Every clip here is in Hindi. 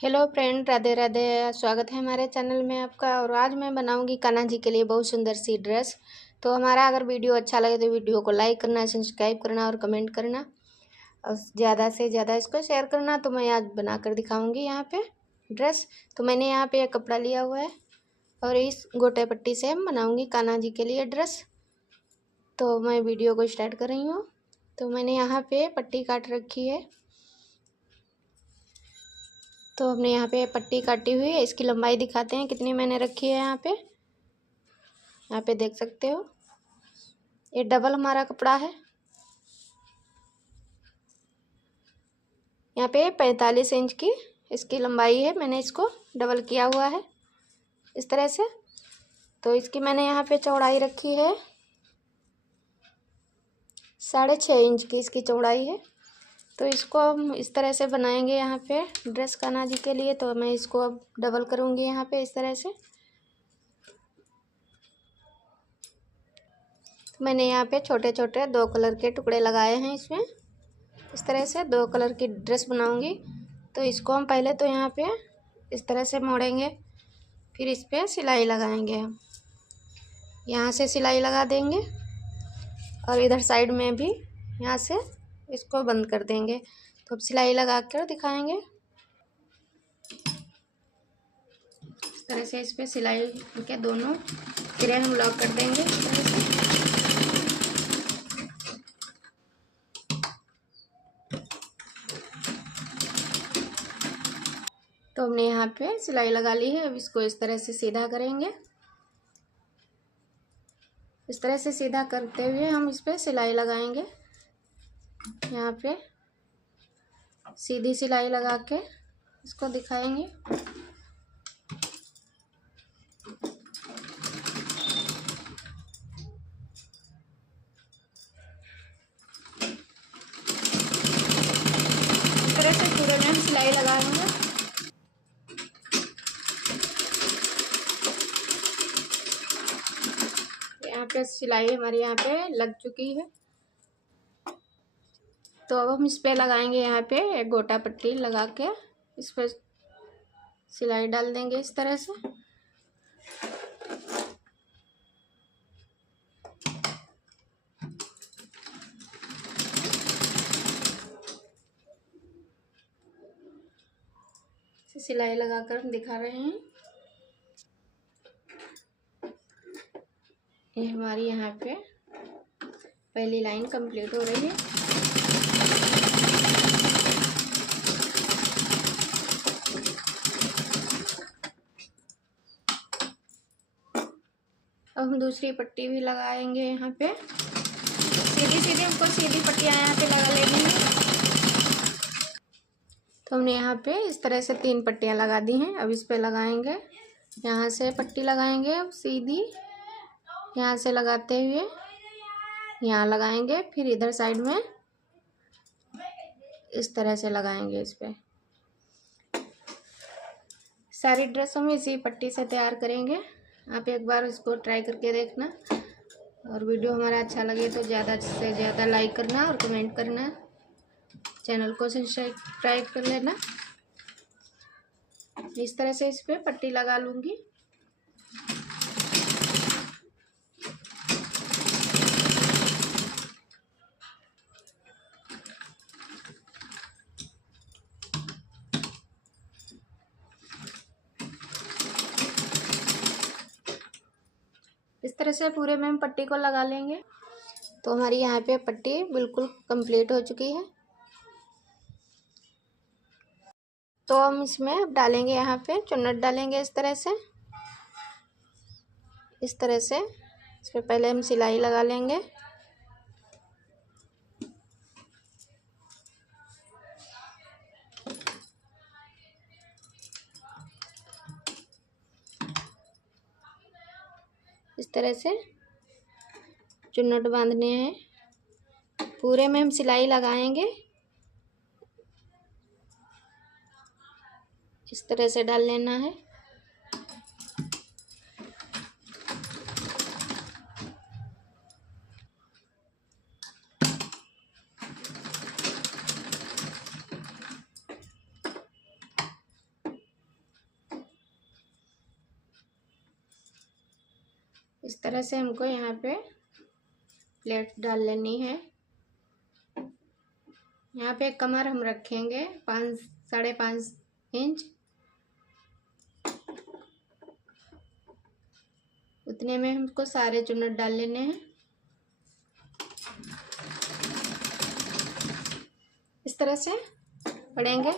Hello friend, Radhe Radhe. स्वागत है हमारे चैनल में आपका। और आज मैं बनाऊंगी कान्हा जी के लिए बहुत सुंदर सी ड्रेस। तो हमारा अगर वीडियो अच्छा लगे तो वीडियो को लाइक करना, सब्सक्राइब करना और कमेंट करना और ज़्यादा से ज़्यादा इसको शेयर करना। तो मैं आज बनाकर दिखाऊंगी यहाँ पे ड्रेस। तो मैंने यहाँ पे एक कपड़ा लिया हुआ है और इस गोटे पट्टी से हम बनाऊँगी कान्हा जी के लिए ड्रेस। तो मैं वीडियो को स्टार्ट कर रही हूँ। तो मैंने यहाँ पे पट्टी काट रखी है। तो हमने यहाँ पे पट्टी काटी हुई है। इसकी लंबाई दिखाते हैं कितनी मैंने रखी है। यहाँ पे देख सकते हो, ये डबल हमारा कपड़ा है। यहाँ पे 45 इंच की इसकी लंबाई है। मैंने इसको डबल किया हुआ है इस तरह से। तो इसकी मैंने यहाँ पे चौड़ाई रखी है 6.5 इंच की इसकी चौड़ाई है। तो इसको हम इस तरह से बनाएंगे यहाँ पे ड्रेस कान्हा जी के लिए। तो मैं इसको अब डबल करूँगी यहाँ पे इस तरह से। तो मैंने यहाँ पे छोटे छोटे 2 कलर के टुकड़े लगाए हैं इसमें। इस तरह से 2 कलर की ड्रेस बनाऊँगी। तो इसको हम पहले तो यहाँ पे इस तरह से मोड़ेंगे, फिर इस पर सिलाई लगाएंगे। हम यहाँ से सिलाई लगा देंगे और इधर साइड में भी यहाँ से इसको बंद कर देंगे। तो अब सिलाई लगा कर दिखाएंगे। इस तरह से इस पर सिलाई के दोनों सिरे हम लॉक कर देंगे इस तरह से। तो हमने यहाँ पे सिलाई लगा ली है। अब इसको इस तरह से सीधा करेंगे। इस तरह से सीधा करते हुए हम इस पर सिलाई लगाएंगे। यहाँ पे सीधी सिलाई लगा के इसको दिखाएंगे। इस तरह से पूरे में हम सिलाई लगाएंगे। यहाँ पे सिलाई हमारी यहाँ पे लग चुकी है। तो अब हम इस पे लगाएंगे यहाँ पे एक गोटा पट्टी लगा के इस पर सिलाई डाल देंगे इस तरह से। सिलाई लगाकर हम दिखा रहे हैं। ये हमारी यहाँ पे पहली लाइन कंप्लीट हो रही है। अब हम दूसरी पट्टी भी लगाएंगे यहाँ पे। सीधी हमको सीधी पट्टियाँ यहाँ पे लगा लेनी है। तो हमने यहाँ पे इस तरह से 3 पट्टियाँ लगा दी हैं। अब इस पे लगाएंगे, यहाँ से पट्टी लगाएंगे। अब सीधी यहाँ से लगाते हुए यहाँ लगाएंगे, फिर इधर साइड में इस तरह से लगाएंगे। इस पे सारी ड्रेस हम इसी पट्टी से तैयार करेंगे। आप एक बार इसको ट्राई करके देखना। और वीडियो हमारा अच्छा लगे तो ज़्यादा से ज़्यादा लाइक करना और कमेंट करना। चैनल को सब्सक्राइब कर लेना। इस तरह से इस पे पट्टी लगा लूँगी। इस तरह से पूरे में हम पट्टी को लगा लेंगे। तो हमारी यहाँ पे पट्टी बिल्कुल कंप्लीट हो चुकी है। तो हम इसमें अब डालेंगे, यहाँ पे चुन्नट डालेंगे इस तरह से। इस तरह से इस पर पहले हम सिलाई लगा लेंगे। इस तरह से चुन्नट बांधने हैं। पूरे में हम सिलाई लगाएंगे। इस तरह से डाल लेना है। इस तरह से हमको यहाँ पे प्लेट डाल लेनी है। यहाँ पे कमर हम रखेंगे 5-5.5 इंच, उतने में हमको सारे चुन्नट डाल लेने हैं। इस तरह से पड़ेंगे।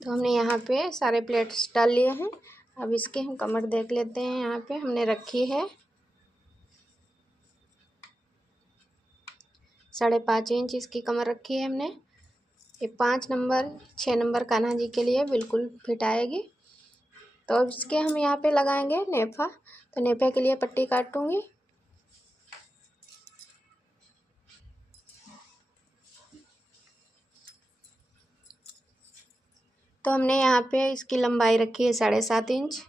तो हमने यहाँ पे सारे प्लेट्स डाल लिए हैं। अब इसके हम कमर देख लेते हैं। यहाँ पे हमने रखी है 5.5 इंच इसकी कमर रखी है हमने। ये 5 नंबर 6 नंबर कान्हा जी के लिए बिल्कुल फिट आएगी। तो अब इसके हम यहाँ पे लगाएंगे नेफा। तो नेफे के लिए पट्टी काटूंगी। तो हमने यहाँ पे इसकी लंबाई रखी है 7.5 इंच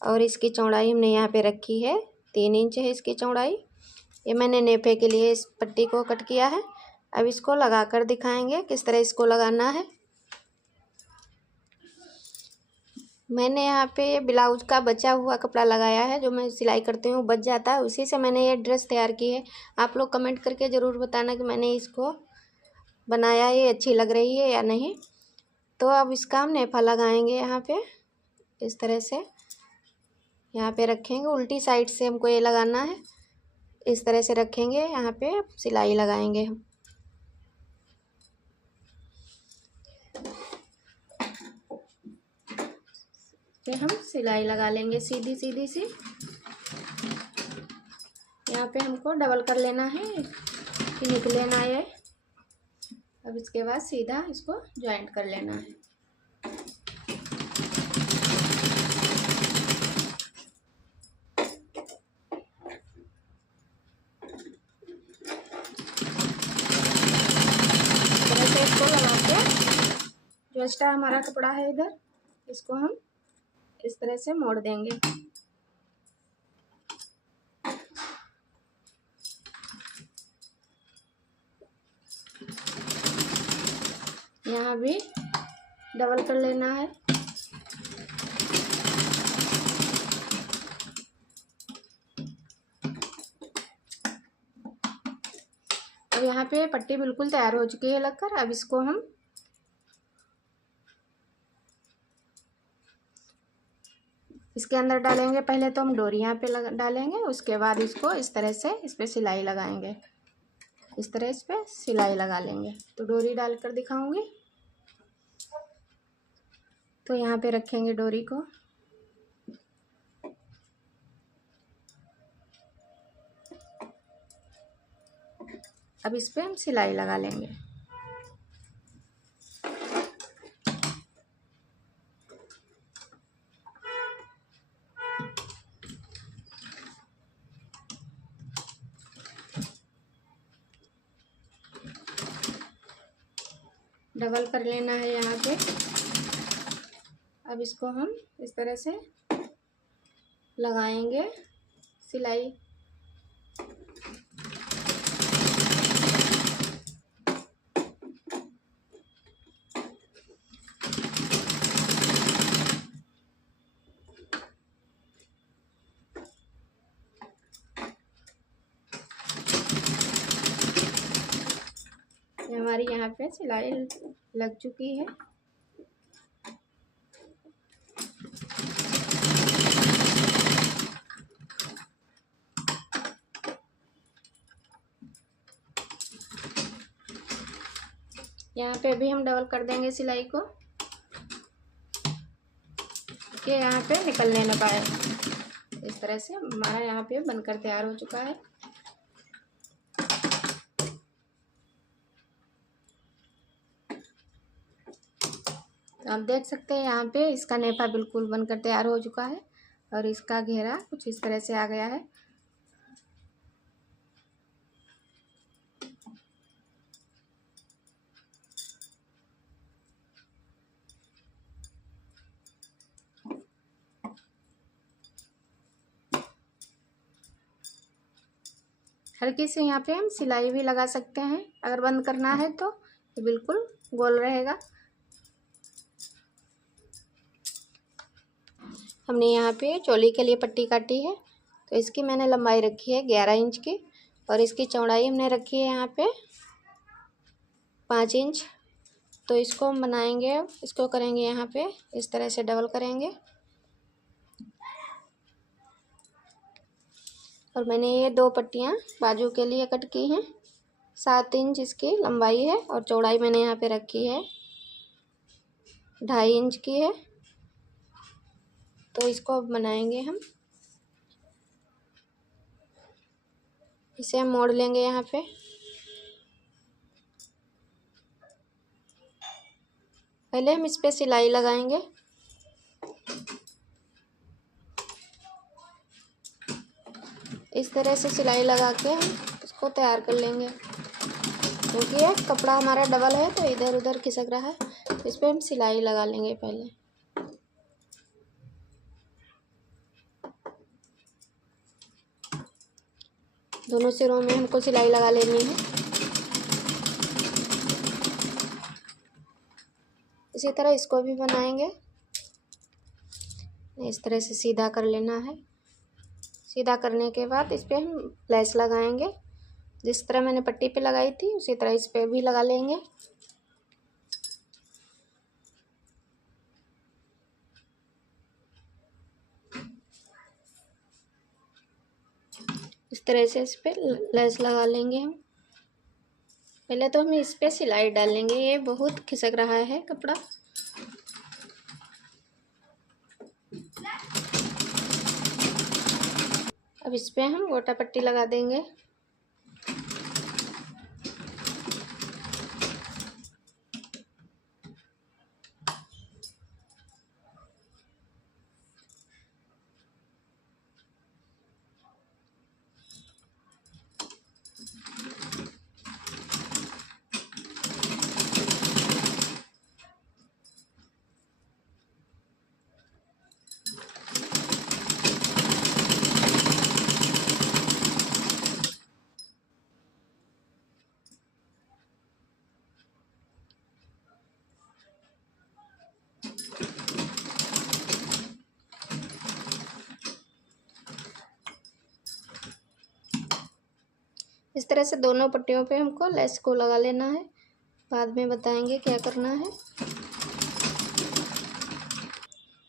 और इसकी चौड़ाई हमने यहाँ पे रखी है 3 इंच है इसकी चौड़ाई। ये मैंने नेफे के लिए इस पट्टी को कट किया है। अब इसको लगा कर दिखाएंगे किस तरह इसको लगाना है। मैंने यहाँ पे ब्लाउज का बचा हुआ कपड़ा लगाया है, जो मैं सिलाई करती हूँ बच जाता है, उसी से मैंने ये ड्रेस तैयार की है। आप लोग कमेंट करके ज़रूर बताना कि मैंने इसको बनाया, ये अच्छी लग रही है या नहीं। तो अब इसका हम नेफा लगाएंगे यहाँ पे इस तरह से। यहाँ पे रखेंगे, उल्टी साइड से हमको ये लगाना है। इस तरह से रखेंगे, यहाँ पे सिलाई लगाएंगे हम। फिर हम सिलाई लगा लेंगे सीधी सीधी सी। यहाँ पे हमको डबल कर लेना है कि निकले ना ये। अब इसके बाद सीधा इसको ज्वाइंट कर लेना है। इसको लगा के जो एक्स्ट्रा हमारा कपड़ा है इधर, इसको हम इस तरह से मोड़ देंगे। यहाँ भी डबल कर लेना है। अब यहाँ पे पट्टी बिल्कुल तैयार हो चुकी है लगकर। अब इसको हम इसके अंदर डालेंगे। पहले तो हम डोरी यहाँ पे डालेंगे, उसके बाद इसको इस तरह से इस पर सिलाई लगाएंगे। इस तरह इस पर सिलाई लगा लेंगे। तो डोरी डालकर दिखाऊंगी। तो यहाँ पे रखेंगे डोरी को। अब इस पे हम सिलाई लगा लेंगे। डबल कर लेना है यहाँ पे। अब इसको हम इस तरह से लगाएंगे सिलाई। हमारी यहाँ पे सिलाई लग चुकी है। यहाँ पे भी हम डबल कर देंगे सिलाई को कि यहाँ पे निकलने न पाए। इस तरह से हमारा यहाँ पे बनकर तैयार हो चुका है। तो आप देख सकते हैं यहाँ पे इसका नेफा बिल्कुल बनकर तैयार हो चुका है और इसका घेरा कुछ इस तरह से आ गया है। हल्की से यहाँ पे हम सिलाई भी लगा सकते हैं अगर बंद करना है तो ये बिल्कुल गोल रहेगा। हमने यहाँ पे चोली के लिए पट्टी काटी है, तो इसकी मैंने लंबाई रखी है 11 इंच की और इसकी चौड़ाई हमने रखी है यहाँ पे 5 इंच। तो इसको हम बनाएंगे, इसको करेंगे यहाँ पे इस तरह से डबल करेंगे। और मैंने ये 2 पट्टियाँ बाजू के लिए कट की हैं। 7 इंच इसकी लंबाई है और चौड़ाई मैंने यहाँ पे रखी है 2.5 इंच की है। तो इसको अब बनाएंगे हम। इसे हम मोड़ लेंगे यहाँ पे। पहले हम इस पे सिलाई लगाएंगे। इस तरह से सिलाई लगा के हम इसको तैयार कर लेंगे। क्योंकि ये कपड़ा हमारा डबल है तो इधर उधर खिसक रहा है, इस पे हम सिलाई लगा लेंगे पहले। दोनों सिरों में हमको सिलाई लगा लेनी है। इसी तरह इसको भी बनाएंगे। इस तरह से सीधा कर लेना है। सीधा करने के बाद इस पर हम लेस लगाएंगे। जिस तरह मैंने पट्टी पे लगाई थी उसी तरह इस पर भी लगा लेंगे। इस तरह से इस पर लेस लगा लेंगे हम। पहले तो हम इस पर सिलाई डालेंगे। ये बहुत खिसक रहा है कपड़ा। अब इस पे हम गोटा पट्टी लगा देंगे। इस तरह से दोनों पट्टियों पे हमको लेस को लगा लेना है। बाद में बताएंगे क्या करना है।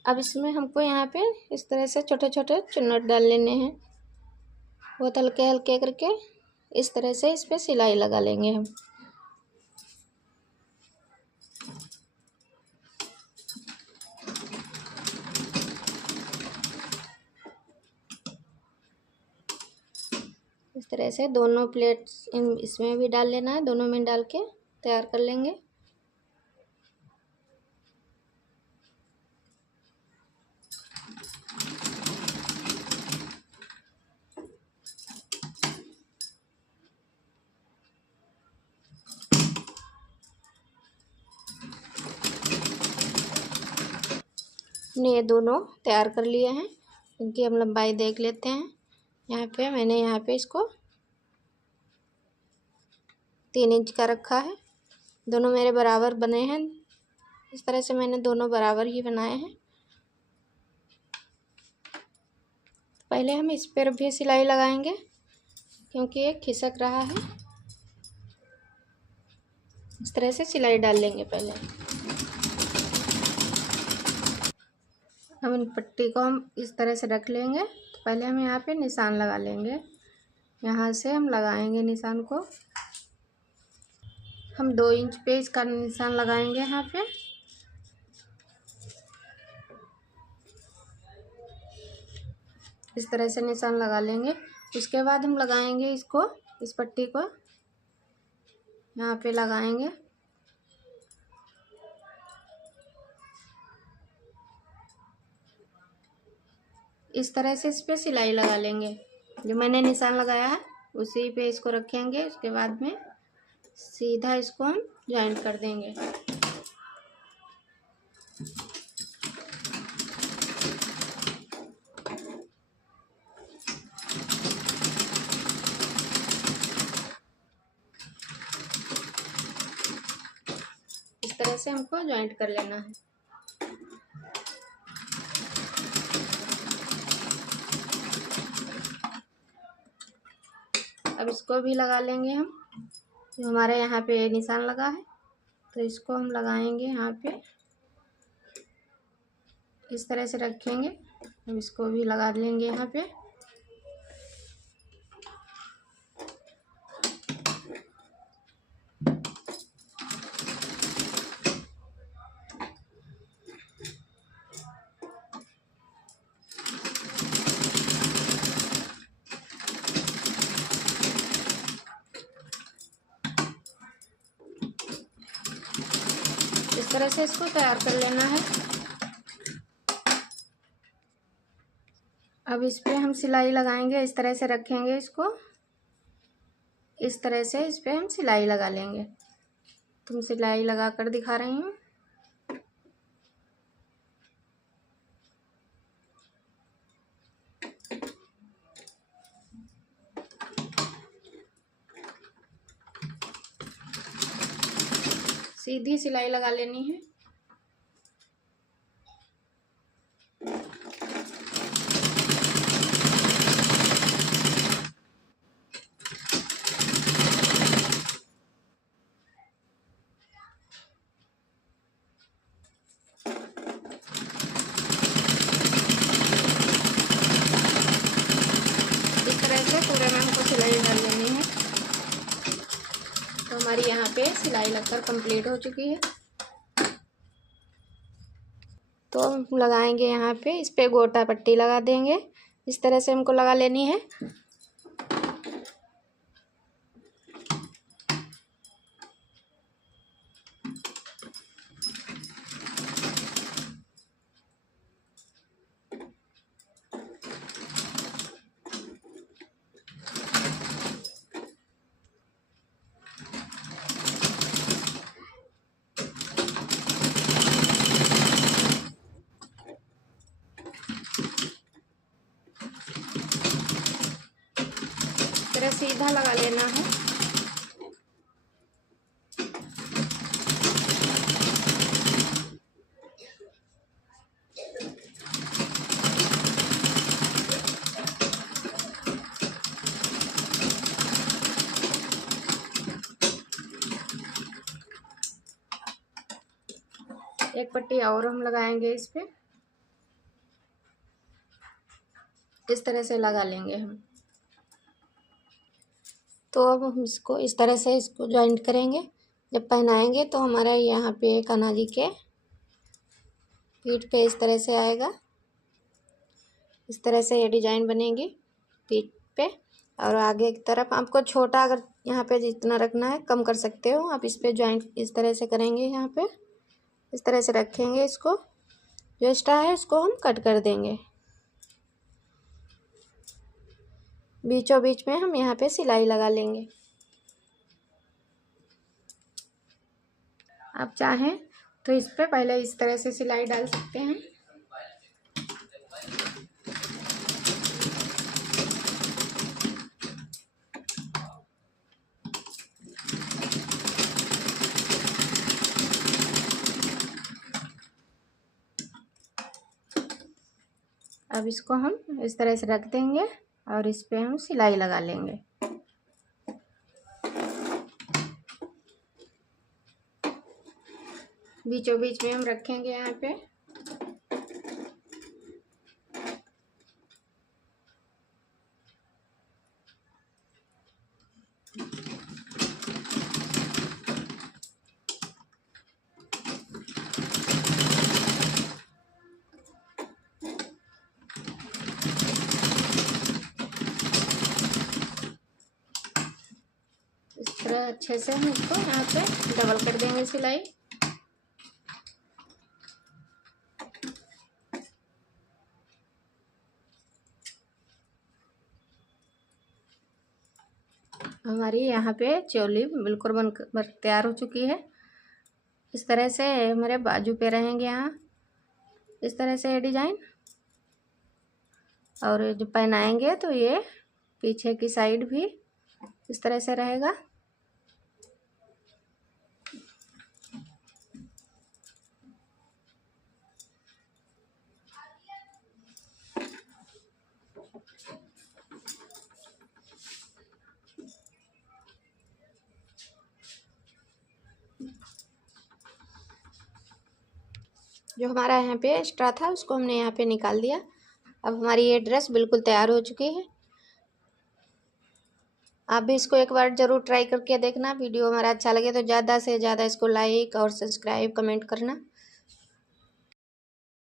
अब इसमें हमको यहाँ पे इस तरह से छोटे छोटे चुन्नट डाल लेने हैं। बहुत हल्के हल्के करके इस तरह से इस पे सिलाई लगा लेंगे हम। इस तरह से दोनों प्लेट इसमें भी डाल लेना है। दोनों में डाल के तैयार कर लेंगे। ये दोनों तैयार कर लिए हैं। इनकी हम लंबाई देख लेते हैं। मैंने यहाँ पे इसको 3 इंच का रखा है। दोनों मेरे बराबर बने हैं। इस तरह से मैंने दोनों बराबर ही बनाए हैं। पहले हम इस पर भी सिलाई लगाएंगे क्योंकि ये खिसक रहा है। इस तरह से सिलाई डाल लेंगे पहले। हम इन पट्टी को हम इस तरह से रख लेंगे। तो पहले हम यहाँ पे निशान लगा लेंगे। यहाँ से हम लगाएंगे निशान को। हम 2 इंच पे इसका निशान लगाएंगे। यहाँ पे इस तरह से निशान लगा लेंगे। उसके बाद हम लगाएंगे इसको, इस पट्टी को यहाँ पे लगाएंगे। इस तरह से इस पे सिलाई लगा लेंगे। जो मैंने निशान लगाया है उसी पे इसको रखेंगे। उसके बाद में सीधा इसको हम ज्वाइंट कर देंगे। इस तरह से हमको ज्वाइंट कर लेना है। अब इसको भी लगा लेंगे हम। जो हमारे यहाँ पे निशान लगा है तो इसको हम लगाएंगे यहाँ पे। इस तरह से रखेंगे। अब इसको भी लगा लेंगे यहाँ पे। इस तरह से इसको तैयार कर लेना है। अब इस पे हम सिलाई लगाएंगे। इस तरह से रखेंगे इसको। इस तरह से इस पे हम सिलाई लगा लेंगे। तुम सिलाई लगा कर दिखा रही हूँ। सीधी सिलाई लगा लेनी है। इस तरह से पूरे में हमको सिलाई डाल लेनी है। तो हमारी यहाँ पे सिलाई लगकर कंप्लीट हो चुकी है। तो हम लगाएंगे यहाँ पे, इस पे गोटा पट्टी लगा देंगे। इस तरह से हमको लगा लेनी है। तरह सीधा लगा लेना है। एक पट्टी और हम लगाएंगे इस पे, इस तरह से लगा लेंगे हम। तो अब हम इसको इस तरह से इसको जॉइंट करेंगे। जब पहनाएंगे तो हमारा यहाँ पे कान्हा जी के पीठ पे इस तरह से आएगा। इस तरह से ये डिजाइन बनेगी पीठ पे। और आगे की तरफ आपको छोटा अगर यहाँ पे जितना रखना है कम कर सकते हो आप। इस पे जॉइंट इस तरह से करेंगे, यहाँ पे इस तरह से रखेंगे। इसको जो एक्स्ट्रा है इसको हम कट कर देंगे। बीचों बीच में हम यहाँ पे सिलाई लगा लेंगे। आप चाहें तो इस पे पहले इस तरह से सिलाई डाल सकते हैं। अब इसको हम इस तरह से रख देंगे और इस पे हम सिलाई लगा लेंगे। बीचों बीच में हम रखेंगे यहाँ पे। इस तरह अच्छे से हम इसको यहाँ पे डबल कर देंगे सिलाई। हमारी यहाँ पे चोली बिल्कुल बनकर तैयार हो चुकी है। इस तरह से हमारे बाजू पे रहेंगे यहाँ, इस तरह से ये डिजाइन। और जब पहनाएंगे तो ये पीछे की साइड भी इस तरह से रहेगा। जो हमारा यहाँ पे एक्स्ट्रा था उसको हमने यहाँ पे निकाल दिया। अब हमारी ये ड्रेस बिल्कुल तैयार हो चुकी है। आप भी इसको एक बार ज़रूर ट्राई करके देखना। वीडियो हमारा अच्छा लगे तो ज़्यादा से ज़्यादा इसको लाइक और सब्सक्राइब कमेंट करना।